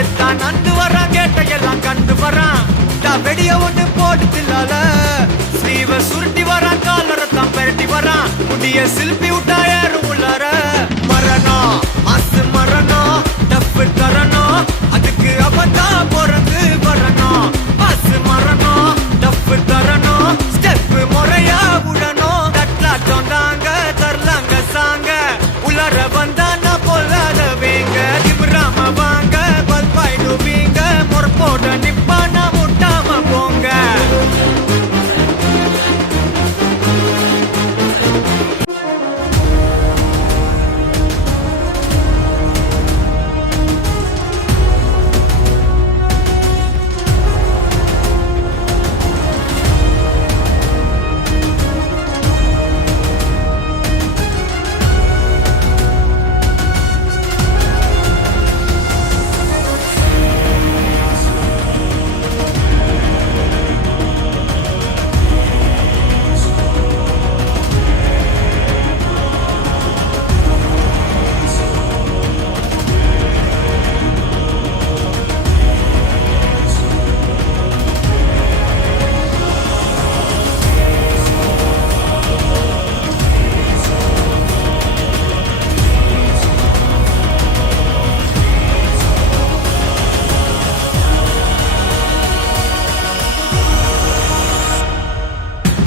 கெத்தான் நந்து வரான் கேட்ட எல்லாம் கண்டு வரான் வெடிய ஒண்ணு போட்டு தில்லால ஸ்லீவ சுருட்டி வரான் காலரத்தான் பெரட்டி வரான் முடிய சில்பி விட்டா ஏறும் உள்ளார மரணம் மாசு மரணம் டப்பு தரணும் அதுக்கு அவதான் பிறந்து வரணும் மாசு மரணம் டப்பு தரணும் ஸ்டெப் முறையா விடணும் தட்லாட்டம் தாங்க தரலாங்க சாங்க உள்ளார வந்தானா பொல்லாத வேங்க திமிராம வாங்க பல்பாயிடுவீங்க முறப்போட நிப்பானா முட்டாம போங்க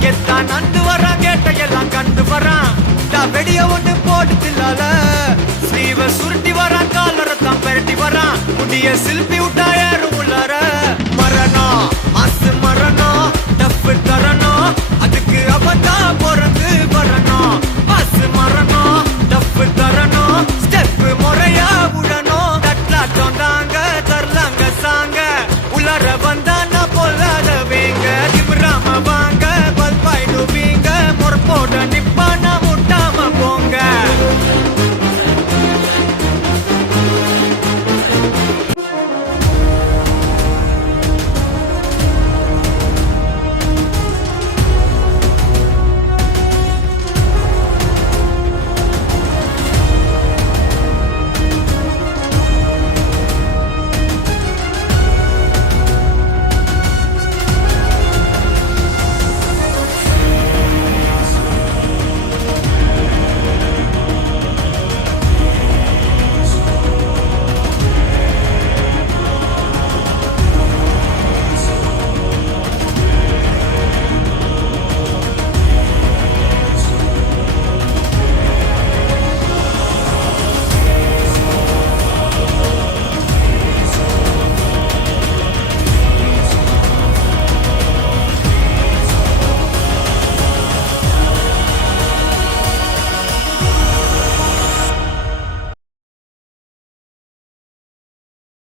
கெத்தான் நந்து வரான் கேட்ட எல்லாம் கண்டு வரான் வெடிய ஒண்ணு போட்டு தில்லால ஸ்லீவ சுருட்டி வரான் காலரத்தான் பெரட்டி வரான் முடிய சில்பி